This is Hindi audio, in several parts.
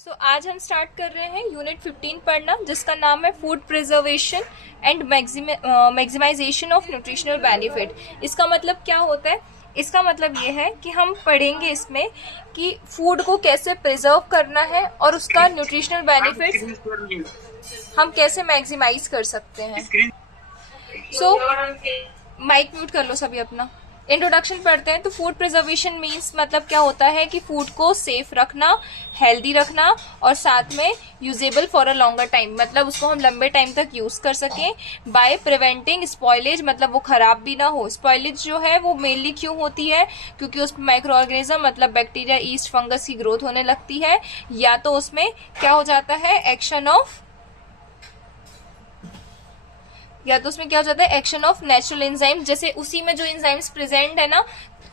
आज हम स्टार्ट कर रहे हैं यूनिट 15 पढ़ना, जिसका नाम है food preservation and maximisation of nutritional benefit. इसका मतलब क्या होता है? इसका मतलब ये है कि हम पढ़ेंगे इसमें कि फूड को कैसे प्रिजर्व करना है और उसका न्यूट्रिशनल बेनिफिट हम कैसे मैक्सिमाइज कर सकते हैं। माइक म्यूट कर लो सभी अपना। इंट्रोडक्शन पढ़ते हैं। तो फूड प्रिजर्वेशन मीन्स मतलब क्या होता है कि फूड को सेफ रखना, हेल्दी रखना और साथ में usable for a longer time, मतलब उसको हम लंबे टाइम तक यूज कर सकें। बाय प्रिवेंटिंग स्पॉइलेज, मतलब वो खराब भी ना हो। स्पॉइलेज जो है वो मेनली क्यों होती है? क्योंकि उसमें माइक्रो ऑर्गेनिज्म मतलब बैक्टीरिया, ईस्ट, फंगस की ग्रोथ होने लगती है, या तो उसमें क्या हो जाता है एक्शन ऑफ नेचुरल एंजाइम। जैसे उसी में जो एंजाइम्स प्रेजेंट है ना,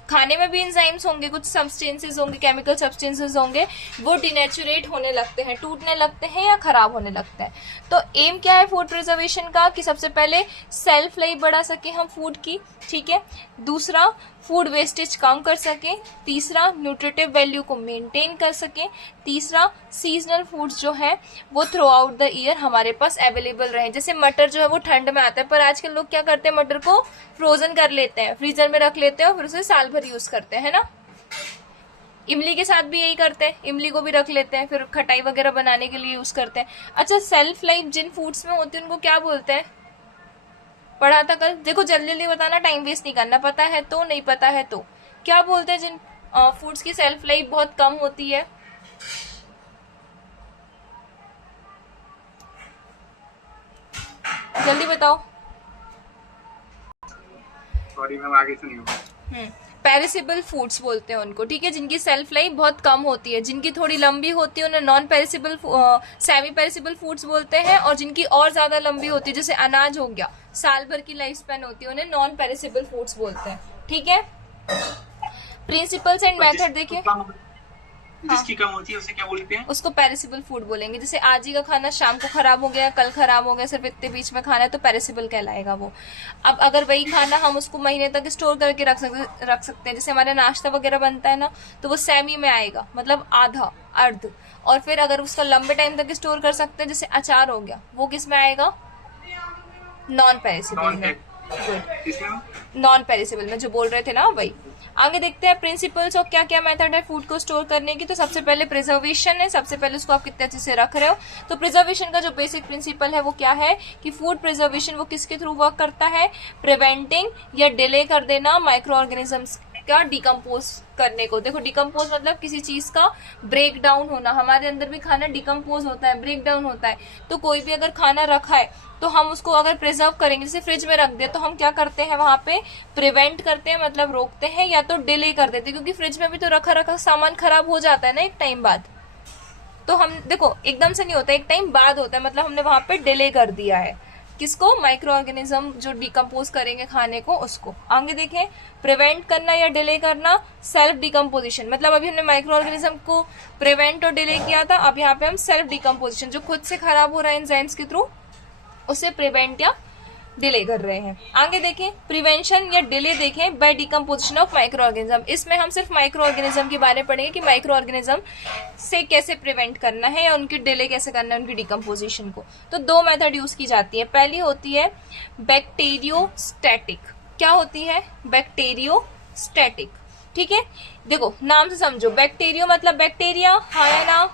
खाने में भी एंजाइम्स होंगे, कुछ सब्सटेंसेस होंगे, केमिकल सब्सटेंसेस होंगे, वो डिनेचुरेट होने लगते हैं, टूटने लगते हैं या खराब होने लगते हैं। तो एम क्या है फूड प्रिजर्वेशन का? कि सबसे पहले सेल्फ लाइफ बढ़ा सके हम फूड की, ठीक है। दूसरा, फूड वेस्टेज कम कर सके। तीसरा, न्यूट्रिटिव वैल्यू को मेंटेन कर सके। तीसरा, सीजनल फूड्स जो है वो थ्रू आउट द ईयर हमारे पास अवेलेबल रहे। जैसे मटर जो है वो ठंड में आता है, पर आजकल लोग क्या करते हैं, मटर को फ्रोजन कर लेते हैं, फ्रीजर में रख लेते हैं और फिर उसे साल भर यूज करते हैं ना। इमली के साथ भी यही करते हैं, इमली को भी रख लेते हैं, फिर खटाई वगैरह बनाने के लिए यूज करते हैं। अच्छा, सेल्फ लाइफ जिन फूड्स में होती है उनको क्या बोलते हैं? पढ़ा था कल, देखो जल्दी जल्दी बताना, टाइम वेस्ट नहीं करना। पता है तो, नहीं पता है तो। क्या बोलते हैं जिन फूड्स की सेल्फ लाइफ बहुत कम होती है? जल्दी बताओ। सॉरी मैम, आगे सुनिए। पेरिसेबल फूड्स बोलते हैं उनको, ठीक है, जिनकी सेल्फ लाइफ बहुत कम होती है। जिनकी थोड़ी लंबी होती है उन्हें non perishable, semi perishable foods बोलते हैं। और जिनकी और ज्यादा लंबी होती है, जैसे अनाज हो गया, साल भर की लाइफ स्पैन होती है, उन्हें नॉन पेरिसेबल फूड्स बोलते हैं, ठीक है। प्रिंसिपल्स एंड मेथड देखिए। जिसकी कम होती है उसे क्या बोलते हैं? उसको पेरिसेबल फूड बोलेंगे। जैसे आज ही का खाना शाम को खराब हो गया, कल खराब हो गया, सिर्फ इतने बीच में खाना है, तो पेरिसेबल कहलाएगा वो। अब अगर वही खाना हम उसको महीने तक स्टोर करके रख सकते हैं, जैसे हमारा नाश्ता वगैरह बनता है ना, तो वो सेमी में आएगा, मतलब आधा, अर्ध। और फिर अगर उसका लंबे टाइम तक स्टोर कर सकते हैं, जैसे अचार हो गया, वो किस में आएगा? नॉन पेरिसेबल में। नॉन पेरिसेबल में जो बोल रहे थे ना, वही। आगे देखते हैं प्रिंसिपल्स और क्या क्या मेथड है फूड को स्टोर करने की। तो सबसे पहले प्रिजर्वेशन है, सबसे पहले उसको आप कितने अच्छे से रख रहे हो। तो प्रिजर्वेशन का जो बेसिक प्रिंसिपल है वो क्या है कि फूड प्रिजर्वेशन वो किसके थ्रू वर्क करता है? प्रिवेंटिंग या डिले कर देना माइक्रो ऑर्गेनिजम्स का डिकम्पोज करने को। देखो, डिकम्पोज मतलब किसी चीज का ब्रेक डाउन होना। हमारे अंदर भी खाना डिकम्पोज होता है, ब्रेक डाउन होता है। तो कोई भी अगर खाना रखा है तो हम उसको अगर प्रिजर्व करेंगे, जैसे फ्रिज में रख दिया, तो हम क्या करते हैं वहां पे? प्रिवेंट करते हैं, मतलब रोकते हैं, या तो डिले कर देते हैं, क्योंकि फ्रिज में भी तो रखा रखा सामान खराब हो जाता है ना एक टाइम बाद। तो हम देखो, एकदम से नहीं होता, एक टाइम बाद होता है, मतलब हमने वहां पे डिले कर दिया है। किसको? माइक्रो ऑर्गेनिज्म जो डिकम्पोज करेंगे खाने को, उसको। आगे देखें, प्रिवेंट करना या डिले करना, सेल्फ डिकम्पोजिशन। मतलब अभी हमने माइक्रो ऑर्गेनिज्म को प्रिवेंट और डिले किया था, अब यहाँ पे हम सेल्फ डिकम्पोजिशन, जो खुद से खराब हो रहा है एंजाइम्स के थ्रू, उसे प्रिवेंट या डिले कर रहे हैं। आगे देखें, प्रिवेंशन या डिले देखें by decomposition of micro organism. इसमें हम सिर्फ माइक्रो ऑर्गेनिज्म के बारे में पढ़ेंगे कि माइक्रो ऑर्गेनिज्म से कैसे प्रिवेंट करना है या उनकी डिले कैसे करना है, उनकी डिकम्पोजिशन को। तो दो मेथड यूज की जाती है। पहली होती है बैक्टीरियोस्टैटिक। क्या होती है? बैक्टीरियोस्टैटिक, ठीक है। देखो, नाम से समझो, बैक्टीरियो मतलब बैक्टीरिया, हाँ या ना,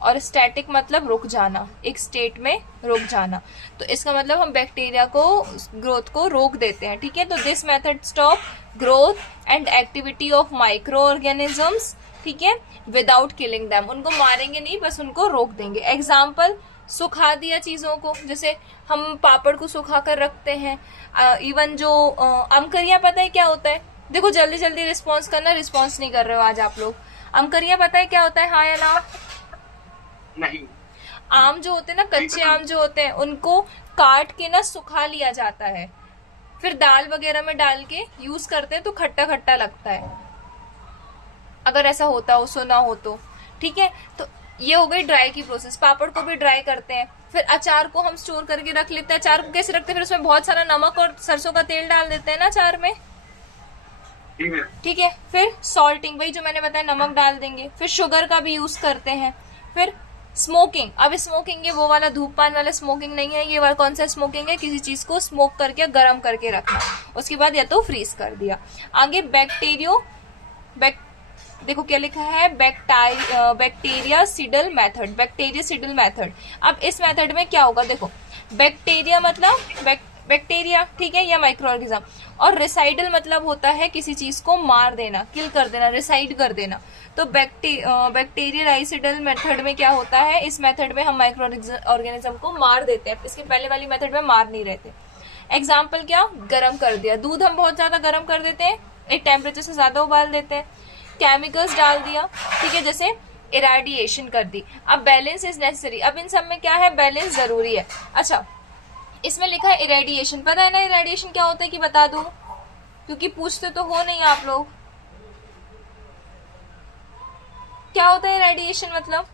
और स्टैटिक मतलब रुक जाना, एक स्टेट में रुक जाना। तो इसका मतलब हम बैक्टीरिया को ग्रोथ को रोक देते हैं, ठीक है। तो this method stop growth and activity of micro organisms, ठीक है, विदाउट किलिंग देम। उनको मारेंगे नहीं, बस उनको रोक देंगे। एग्जाम्पल, सुखा दिया चीजों को, जैसे हम पापड़ को सुखा कर रखते हैं। इवन जो अमकरिया, पता है क्या होता है? देखो जल्दी जल्दी रिस्पॉन्स करना, रिस्पॉन्स नहीं कर रहे हो आज आप लोग। अमकरिया पता है क्या होता है, हाँ या ना? नहीं। आम जो होते हैं ना, कच्चे आम जो होते हैं, उनको काट के ना सुखा लिया जाता है, फिर दाल वगैरह में डाल के यूज करते हैं, तो खट्टा खट्टा लगता है, अगर ऐसा होता हो, सुना हो तो, ठीक है। तो ये हो गई ड्राई की प्रोसेस। पापड़ को भी ड्राई करते हैं। फिर अचार को हम स्टोर करके रख लेते हैं। अचार को कैसे रखते हैं? फिर उसमें बहुत सारा नमक और सरसों का तेल डाल देते हैं ना अचार में। ठीक है। ठीक है, फिर सॉल्टिंग, वही जो मैंने बताया, नमक डाल देंगे। फिर शुगर का भी यूज करते हैं। फिर स्मोकिंग, अब स्मोकिंग ये वो वाला धूपपान वाला स्मोकिंग नहीं है, ये वाला कौन सा स्मोकिंग है, किसी चीज को स्मोक करके गर्म करके रखना, उसके बाद या तो फ्रीज कर दिया। आगे देखो क्या लिखा है, bacteria Seidel method, bacteria Seidel method. अब इस मेथड में क्या होगा, देखो बैक्टीरिया मतलब बैक्टीरिया, ठीक है, या माइक्रो ऑर्गेनिज्म, और रिसाइडल मतलब होता है किसी चीज को मार देना, किल कर देना, रिसाइड कर देना। तो बैक्टीरियाइसिडल मेथड में क्या होता है, इस मेथड में हम माइक्रो ऑर्गेनिज्म को मार देते हैं, इसके पहले वाली मेथड में मार नहीं रहते। एग्जाम्पल क्या, गरम कर दिया, दूध हम बहुत ज्यादा गरम कर देते हैं, एक टेम्परेचर से ज्यादा उबाल देते हैं, केमिकल्स डाल दिया, ठीक है, जैसे इरेडिएशन कर दी। अब बैलेंस इज नेसेसरी, अब इन सब में क्या है, बैलेंस जरूरी है। अच्छा, इसमें लिखा है इरेडिएशन, पता है ना इरेडिएशन क्या होता है कि बता दूं, क्योंकि पूछते तो हो नहीं आप लोग, क्या होता है इरेडिएशन मतलब?